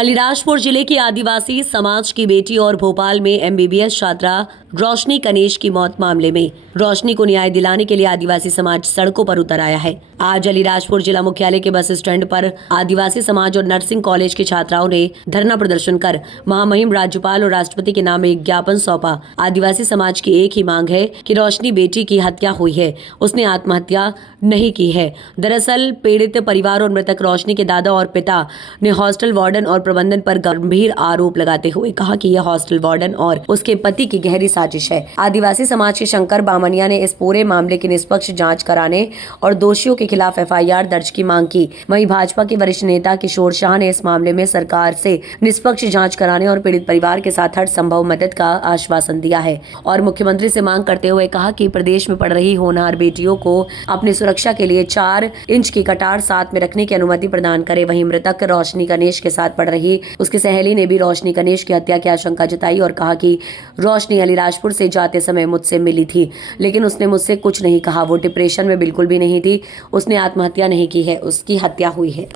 अलीराजपुर जिले की आदिवासी समाज की बेटी और भोपाल में एमबीबीएस छात्रा रोशनी कनेश की मौत मामले में रोशनी को न्याय दिलाने के लिए आदिवासी समाज सड़कों पर उतर आया है। आज अलीराजपुर जिला मुख्यालय के बस स्टैंड पर आदिवासी समाज और नर्सिंग कॉलेज की छात्राओं ने धरना प्रदर्शन कर महामहिम राज्यपाल और राष्ट्रपति के नाम एक ज्ञापन सौंपा। आदिवासी समाज की एक ही मांग है कि रोशनी बेटी की हत्या हुई है, उसने आत्महत्या नहीं की है। दरअसल पीड़ित परिवार और मृतक रोशनी के दादा और पिता ने हॉस्टल वार्डन और प्रबंधन पर गंभीर आरोप लगाते हुए कहा कि यह हॉस्टल वार्डन और उसके पति की गहरी साजिश है। आदिवासी समाज के शंकर बामनिया ने इस पूरे मामले की निष्पक्ष जांच कराने और दोषियों के खिलाफ एफआईआर दर्ज की मांग की। वहीं भाजपा के वरिष्ठ नेता किशोर शाह ने इस मामले में सरकार से निष्पक्ष जांच कराने और पीड़ित परिवार के साथ हर संभव मदद का आश्वासन दिया है और मुख्यमंत्री से मांग करते हुए कहा कि प्रदेश में पढ़ रही होनहार बेटियों को अपनी सुरक्षा के लिए 4 इंच की कटार साथ में रखने की अनुमति प्रदान करे। वहीं मृतक रोशनी कनेश के साथ पढ़ रही उसकी सहेली ने भी रोशनी कनेश की हत्या की आशंका जताई और कहा कि रोशनी अलीराजपुर से जाते समय मुझसे मिली थी, लेकिन उसने मुझसे कुछ नहीं कहा। वो डिप्रेशन में बिल्कुल भी नहीं थी, उसने आत्महत्या नहीं की है, उसकी हत्या हुई है।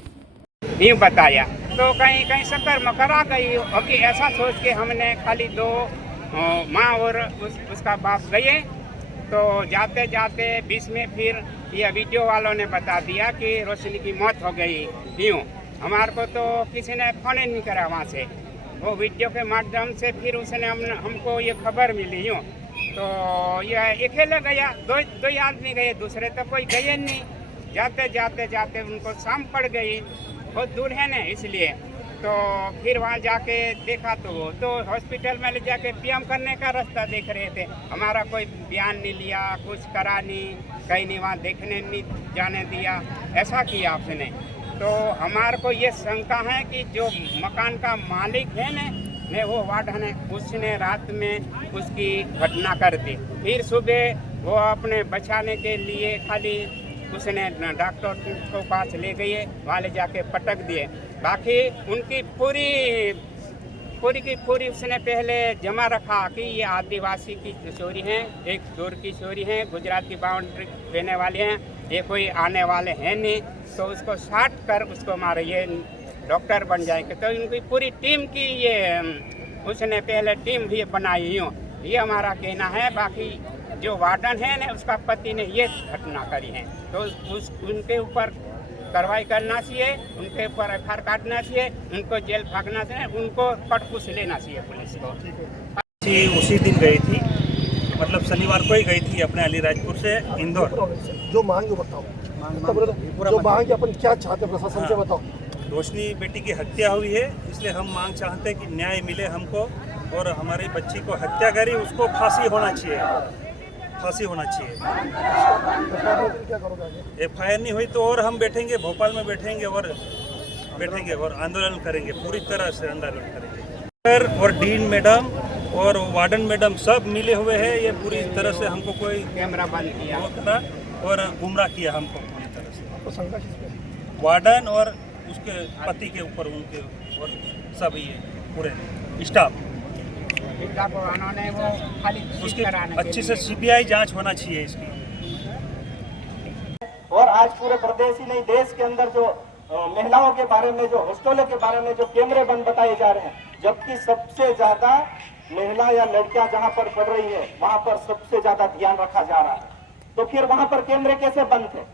ये बताया तो कहीं कहीं शक्कर मकरा गई कि ऐसा सोच के हमने खाली 2 माँ और उसका बाप गए। तो जाते जाते बीच में फिर ये वीडियो वालों ने बता दिया कि रोशनी की मौत हो गई। यूँ हमारे को तो किसी ने फ़ोन ही नहीं करा वहाँ से। वो वीडियो के माध्यम से फिर उसने हमको ये खबर मिली। यूँ तो ये अकेले गया, दो ही आदमी गए, दूसरे तो कोई गए नहीं। जाते जाते जाते उनको शाम पड़ गई, बहुत दूर है ना, इसलिए तो फिर वहाँ जाके देखा तो हॉस्पिटल में ले जाके पीएम करने का रास्ता देख रहे थे। हमारा कोई बयान नहीं लिया, कुछ करा नहीं, कहीं नहीं वहाँ देखने नहीं जाने दिया, ऐसा किया आपने। तो हमारे को ये शंका है कि जो मकान का मालिक है ने वो वार्डन है, उसने रात में उसकी घटना कर दी। फिर सुबह वो अपने बचाने के लिए खाली उसने डॉक्टर को पास ले गए, वहाँ ले जाके पटक दिए। बाकी उनकी पूरी उसने पहले जमा रखा कि ये आदिवासी की चोरी है, एक दूर की चोरी है, गुजराती बाउंड्री देने वाले हैं, ये कोई आने वाले हैं नहीं, तो उसको साट कर उसको मारे, ये डॉक्टर बन जाएंगे। तो इनकी पूरी टीम की ये उसने पहले टीम भी बनाई। यूँ ये हमारा कहना है। बाकी जो वार्डन है ना, उसका पति ने ये घटना करी है, तो उनके ऊपर कार्रवाई करना चाहिए, उनके ऊपर एफआईआर काटना चाहिए, उनको जेल भागना चाहिए, उनको कटकुश लेना चाहिए पुलिस को। उसी दिन गई थी, मतलब शनिवार को ही गई थी अपने अलीराजपुर से इंदौर। जो मांग बताओ, जो मांग अपन क्या चाहते प्रशासन से बताओ। रोशनी बेटी की हत्या हुई है, इसलिए हम मांग चाहते हैं कि न्याय मिले हमको, और हमारी बच्ची को हत्या करी उसको फांसी होना चाहिए, फांसी होना चाहिए। एफआईआर नहीं हुई तो और हम बैठेंगे, भोपाल में बैठेंगे और आंदोलन करेंगे, पूरी तरह से आंदोलन करेंगे। और डीन मैडम और वार्डन मैडम सब मिले हुए हैं, ये पूरी तरह से हमको कोई कैमरा बंद किया और गुमराह किया हमको पूरी तरह से। वार्डन और उसके पति के ऊपर उनके और सब ये पूरे स्टाफ उन्होंने वो खाली उसकी अच्छी से सीबीआई जांच होना चाहिए इसकी। और आज पूरे प्रदेश ही नहीं, देश के अंदर जो महिलाओं के बारे में, जो हॉस्टलों के बारे में जो कैमरे बंद बताए जा रहे हैं, जबकि सबसे ज्यादा महिला या लड़कियां जहां पर पढ़ रही है वहां पर सबसे ज्यादा ध्यान रखा जा रहा है, तो फिर वहां पर कैमरे कैसे बंद थे?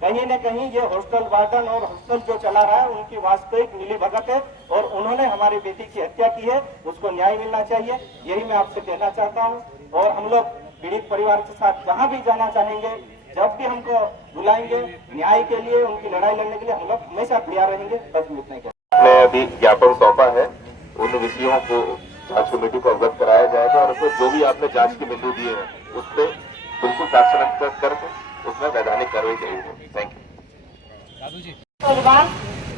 कहीं न कहीं ये हॉस्टल वार्डन और हॉस्टल जो चला रहा है उनकी वास्तविक मिलीभगत है और उन्होंने हमारी बेटी की हत्या की है, उसको न्याय मिलना चाहिए, यही मैं आपसे कहना चाहता हूँ। और हम लोग पीड़ित परिवार के साथ जहाँ भी जाना चाहेंगे, जब भी हमको बुलाएंगे न्याय के लिए, उनकी लड़ाई लड़ने के लिए हम लोग हमेशा तैयार रहेंगे। बस इतना कहना। हमने अभी ज्ञापन सौंपा है, उन विषयों को जांच कमेटी को अवगत कराया जाएगा और उसको जो भी आपने जांच के बिंदु दिए हैं उस पर बिल्कुल साक्षात्कार करके उसमें वैधानिक कार्रवाई करेंगे। Thank you.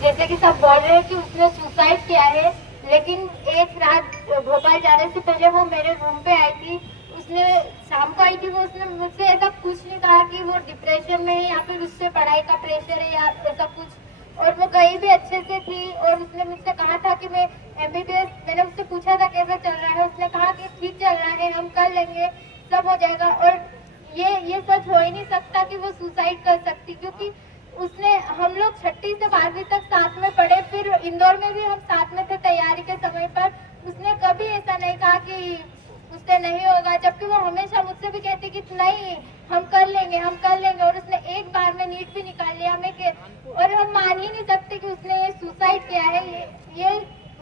जैसे कि सब बोल रहे हैं कि उसने सुसाइड किया है, लेकिन एक रात भोपाल जाने से पहले वो मेरे रूम पे आई थी। उसने शाम को आई थी, वो उसने मुझसे ऐसा कुछ नहीं कहा कि वो डिप्रेशन में है या फिर उससे पढ़ाई का प्रेशर है या ऐसा कुछ, और वो गई भी अच्छे से थी। और उसने मुझसे कहा था कि मैं एमबीबीएस, मैंने उससे पूछा था कैसा चल रहा है, उसने कहा कि ठीक चल रहा है, हम कर लेंगे, सब हो जाएगा। और ये सच हो ही नहीं सकता कि वो सुसाइड कर सकती, क्योंकि उसने, हम लोग छठी से 12वीं तक साथ में पढ़े, फिर इंदौर में भी हम साथ में थे तैयारी के समय पर। उसने कभी ऐसा नहीं कहा कि उससे नहीं होगा, जबकि वो हमेशा मुझसे भी कहती कि नहीं हम कर लेंगे, हम कर लेंगे। और उसने एक बार में नीट भी निकाल लिया और हम मान ही नहीं सकते कि उसने ये सुसाइड किया है, ये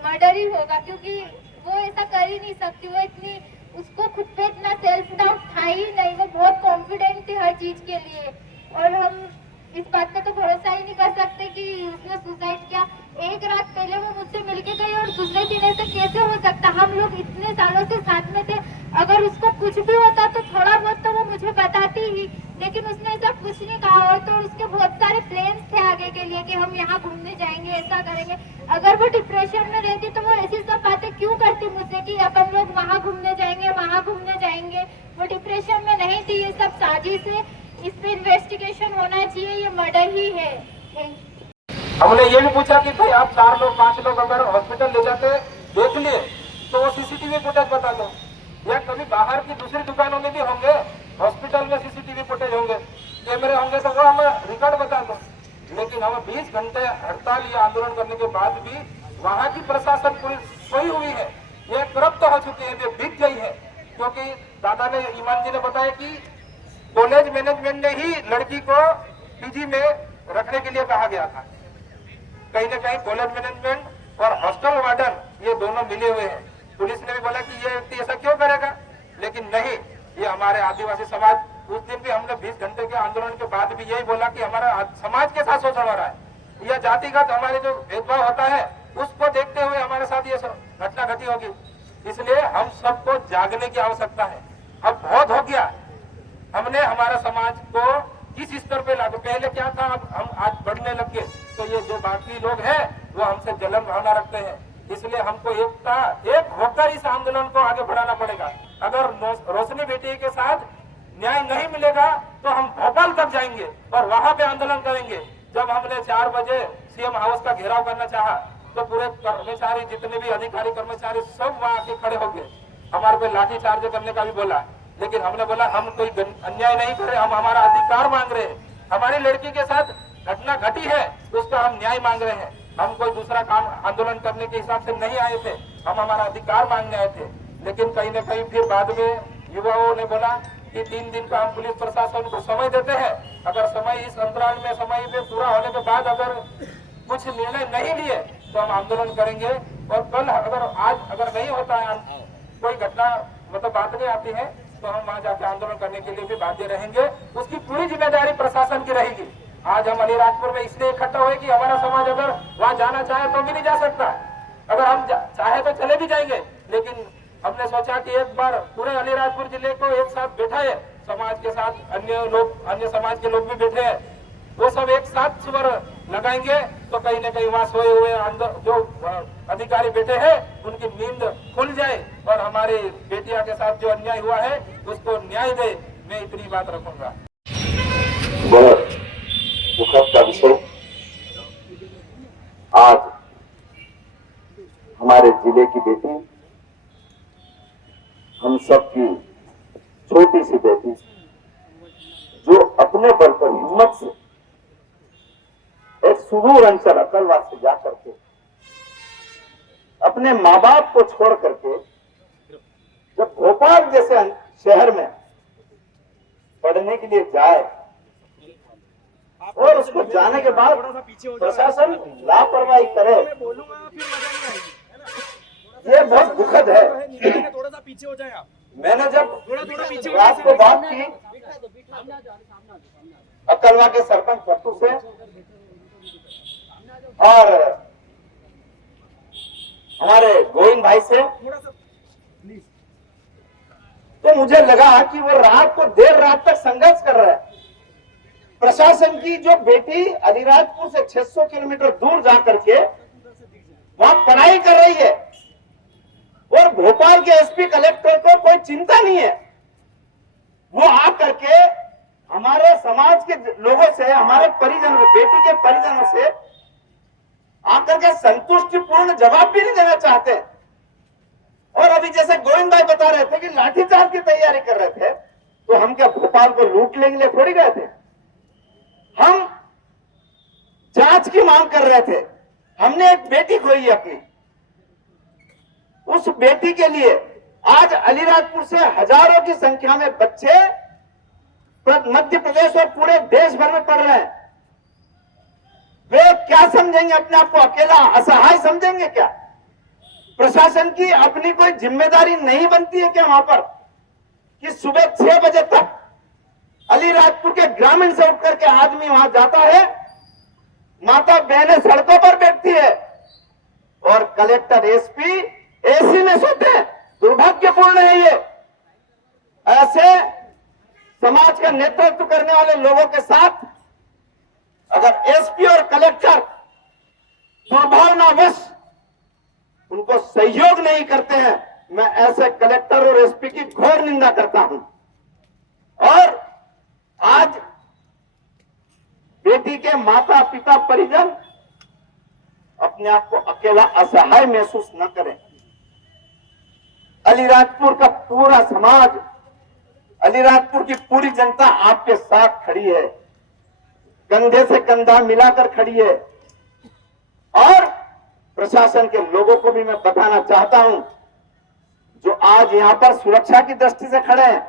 मर्डर ही होगा, क्योंकि वो ऐसा कर ही नहीं सकती। वो इतनी, उसको खुद पे इतना सेल्फ डाउट था ही नहीं, वो बहुत कॉन्फिडेंट थी हर चीज के लिए। और हम इस बात पे तो भरोसा ही नहीं कर सकते कि उसने सुसाइड किया। एक रात पहले वो मुझसे मिलके गई और दूसरे दिन ऐसे कैसे हो सकता? हम लोग इतने सालों से साथ में थे, अगर उसको कुछ भी होता तो थोड़ा बहुत तो वो मुझे बताती ही, लेकिन उसने ऐसा कुछ नहीं कहा। और तो उसके बहुत सारे प्लान्स थे आगे के लिए कि हम यहाँ घूमने जाएंगे, ऐसा करेंगे। अगर वो डिप्रेशन में रहती तो वो ऐसी सब बातें क्यों करती मुझसे कि अपन लोग वहाँ घूमने जाएंगे, वहाँ घूमने जाएंगे? वो डिप्रेशन में नहीं थी, ये सब साजिश है, इस पे इन्वेस्टिगेशन होना चाहिए, ये मर्डर ही है। हमने ये भी पूछा कि भाई आप 4 लोग 5 लोग अगर हॉस्पिटल ले जाते देख लिए तो वो सीसीटीवी फुटेज बता दो, या कभी बाहर की दूसरी दुकानों में भी होंगे, हॉस्पिटल में सीसीटीवी फुटेज होंगे, कैमरे होंगे, तो वो हमें रिकॉर्ड बता दो। लेकिन हमें 20 घंटे हड़ताल या आंदोलन करने के बाद भी वहाँ की प्रशासन पुलिस सोई हुई है, ये करप्ट हो चुकी है, ये बिक गई है। क्योंकि दादा ने, ईमान जी ने बताया कि कॉलेज मैनेजमेंट ने ही लड़की को पीजी में रखने के लिए कहा गया था। कहीं ना कहीं कॉलेज मैनेजमेंट और हॉस्टल वार्डन ये दोनों मिले हुए हैं। पुलिस ने भी बोला कि ये व्यक्ति ऐसा क्यों करेगा, लेकिन नहीं, ये हमारे आदिवासी समाज, उस दिन भी हमने 20 घंटे के आंदोलन के बाद भी यही बोला कि हमारा समाज के साथ शोषण हो रहा है, यह जातिगत हमारे जो भेदभाव होता है उसको देखते हुए हमारे साथ ये घटना घटी होगी। इसलिए हम सबको जागने की आवश्यकता है। अब बहुत हो गया, हमने हमारा समाज को इस स्तर पे ला दो। पहले क्या था, अब हम आज बढ़ने लग गए, तो ये जो बाकी लोग हैं वो हमसे जलन भावना रखते हैं। इसलिए हमको एक होकर इस आंदोलन को आगे बढ़ाना पड़ेगा। अगर रोशनी बेटी के साथ न्याय नहीं मिलेगा तो हम भोपाल तक जाएंगे और वहां पे आंदोलन करेंगे। जब हमने 4 बजे सीएम हाउस का घेराव करना चाहा तो पूरे कर्मचारी, जितने भी अधिकारी कर्मचारी सब वहां आके खड़े हो गए। हमारे पे लाठी चार्ज करने का भी बोला, लेकिन हमने बोला हम कोई अन्याय नहीं कर रहे, हम हमारा अधिकार मांग रहे हैं। हमारी लड़की के साथ घटना घटी है, उसका हम न्याय मांग रहे हैं। हम कोई दूसरा काम आंदोलन करने के हिसाब से नहीं आए थे, हम हमारा अधिकार मांगने आए थे। लेकिन कहीं न कहीं फिर बाद में युवाओं ने बोला कि 3 दिन का हम पुलिस प्रशासन को समय देते हैं, अगर समय इस अंतराल में समय पे पूरा होने के बाद अगर कुछ निर्णय नहीं लिए तो हम आंदोलन करेंगे। और कल अगर नहीं होता है, कोई घटना मतलब बात नहीं आती है, तो हम वहाँ जाके आंदोलन करने के लिए भी बाध्य रहेंगे। उसकी पूरी जिम्मेदारी प्रशासन की रहेगी। आज हम अलीराजपुर में इसलिए इकट्ठा हुए कि हमारा समाज अगर वहाँ जाना चाहे तो भी नहीं जा सकता, अगर हम चाहे तो चले भी जाएंगे। लेकिन हमने सोचा कि एक बार पूरे अलीराजपुर जिले को एक साथ बैठाए, समाज के साथ अन्य समाज के लोग भी बैठे हैं, वो सब एक साथ स्वर लगाएंगे तो कहीं न कहीं वहाँ सोए हुए जो अधिकारी बैठे हैं उनकी नींद खुल जाए और हमारी बेटिया के साथ जो अन्याय हुआ है उसको न्याय दे। मैं इतनी बात रखूंगा। बहुत दुखद का विषय, आज हमारे जिले की बेटी, हम सबकी छोटी सी बेटी, जो अपने बल पर हिम्मत से एक सुदूर अंचल अकलवा से जा करके अपने माँ बाप को छोड़ करके जब भोपाल जैसे शहर में पढ़ने के लिए जाए और उसको जाने के बाद प्रशासन लापरवाही करे, ये बहुत दुखद है। मैंने जब रात को बात की अकलवा के सरपंच पट्टू से और हमारे गोविंद भाई से, तो मुझे लगा कि वो रात को देर रात तक संघर्ष कर रहे हैं। प्रशासन की जो बेटी अलीराजपुर से 600 किलोमीटर दूर जाकर के वहां पढ़ाई कर रही है और भोपाल के एसपी कलेक्टर को कोई चिंता नहीं है, वो आकर के हमारे समाज के लोगों से, हमारे परिजनों, बेटी के परिजनों से आकर के संतुष्टिपूर्ण जवाब भी नहीं देना चाहते। और अभी जैसे गोविंद भाई बता रहे थे कि लाठीचार्ज की तैयारी कर रहे थे, तो हम क्या भोपाल को लूट लेने के लिए थोड़ी गए थे? हम जांच की मांग कर रहे थे। हमने एक बेटी खोई है अपनी, उस बेटी के लिए आज अलीराजपुर से हजारों की संख्या में बच्चे मध्य प्रदेश और पूरे देश भर में पढ़ रहे हैं। वे क्या समझेंगे अपने आप को? अकेला असहाय समझेंगे क्या? प्रशासन की अपनी कोई जिम्मेदारी नहीं बनती है क्या वहां पर कि सुबह 6 बजे तक अलीराजपुर के ग्रामीण से उठ करके आदमी वहां जाता है, माता बहनें सड़कों पर बैठती है और कलेक्टर एसपी एसी में सोते हैं। दुर्भाग्यपूर्ण है ये। ऐसे समाज का नेतृत्व करने वाले लोगों के साथ अगर एसपी और कलेक्टर दुर्भावनावश उनको सहयोग नहीं करते हैं, मैं ऐसे कलेक्टर और एसपी की घोर निंदा करता हूं। और आज बेटी के माता पिता परिजन अपने आप को अकेला असहाय महसूस न करें। अलीराजपुर का पूरा समाज, अलीराजपुर की पूरी जनता आपके साथ खड़ी है, कंधे से कंधा मिलाकर खड़ी है। और प्रशासन के लोगों को भी मैं बताना चाहता हूं, जो आज यहां पर सुरक्षा की दृष्टि से खड़े हैं,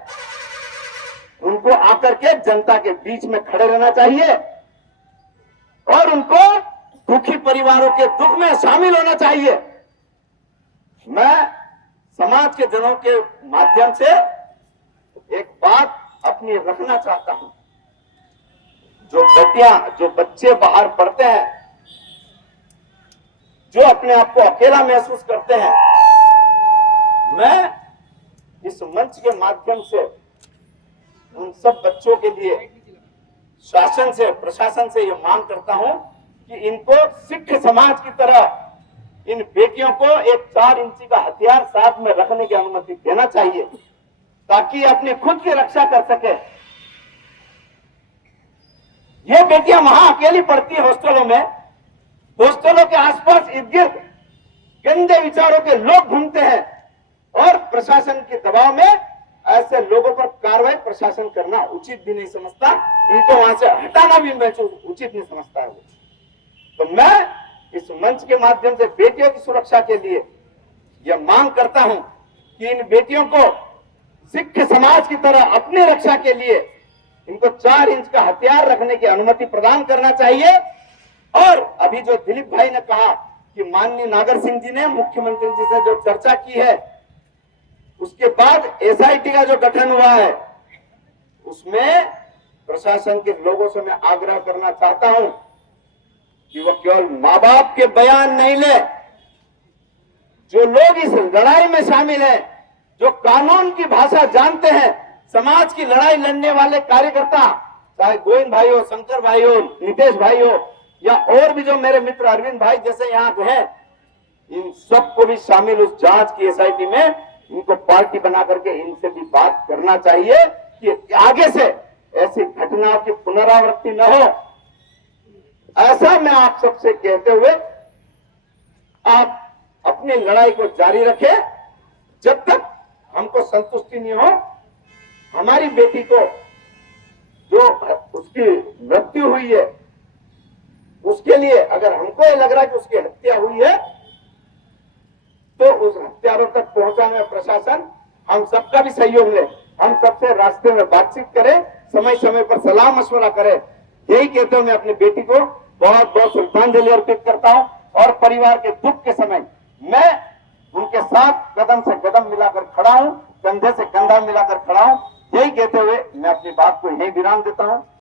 उनको आकर के जनता के बीच में खड़े रहना चाहिए और उनको दुखी परिवारों के दुख में शामिल होना चाहिए। मैं समाज के जनों के माध्यम से एक बात अपनी रखना चाहता हूं। जो बेटियां, जो बच्चे बाहर पढ़ते हैं, जो अपने आप को अकेला महसूस करते हैं, मैं इस मंच के माध्यम से उन सब बच्चों के लिए शासन से, प्रशासन से यह मांग करता हूं कि इनको सिख समाज की तरह इन बेटियों को एक 4 इंची का हथियार साथ में रखने की अनुमति देना चाहिए ताकि अपनी खुद की रक्षा कर सके। ये बेटियां वहां अकेली पढ़ती है हॉस्टलों में, हॉस्टलों के आसपास इर्द गिर्द गंदे विचारों के लोग घूमते हैं और प्रशासन के दबाव में ऐसे लोगों पर कार्रवाई प्रशासन करना उचित भी नहीं समझता, इनको वहां से हटाना भी मैं उचित नहीं समझता है। तो मैं इस मंच के माध्यम से बेटियों की सुरक्षा के लिए यह मांग करता हूं कि इन बेटियों को सिख समाज की तरह अपनी रक्षा के लिए इनको 4 इंच का हथियार रखने की अनुमति प्रदान करना चाहिए। और अभी जो दिलीप भाई ने कहा कि माननीय नागर सिंह जी ने मुख्यमंत्री जी से जो चर्चा की है, उसके बाद एसआईटी का जो गठन हुआ है, उसमें प्रशासन के लोगों से मैं आग्रह करना चाहता हूं कि वो केवल मां बाप के बयान नहीं ले। जो लोग इस लड़ाई में शामिल हैं, जो कानून की भाषा जानते हैं, समाज की लड़ाई लड़ने वाले कार्यकर्ता, चाहे गोविंद भाई हो, शंकर भाई हो, नितेश भाई हो, या और भी जो मेरे मित्र अरविंद भाई जैसे यहाँ हैं, इन सबको भी शामिल उस जांच की एसआईटी में, इनको पार्टी बना करके इनसे भी बात करना चाहिए कि आगे से ऐसी घटनाओं की पुनरावृत्ति न हो। ऐसा मैं आप सबसे कहते हुए आप अपनी लड़ाई को जारी रखें जब तक हमको संतुष्टि नहीं हो। हमारी बेटी को जो उसकी मृत्यु हुई है, उसके लिए अगर हमको ये लग रहा है कि उसकी हत्या हुई है, तो उस हत्यारों तक पहुंचाने में प्रशासन हम सबका भी सहयोग ले, हम सबसे रास्ते में बातचीत करें, समय समय पर सलाह मशवरा करें। यही कहते हुए मैं अपनी बेटी को बहुत बहुत श्रद्धांजलि अर्पित करता हूं और परिवार के दुख के समय मैं उनके साथ कदम से कदम मिलाकर खड़ा हूं, कंधे से कंधा मिलाकर खड़ा हूं। यही कहते हुए मैं अपनी बात को यही विराम देता हूं।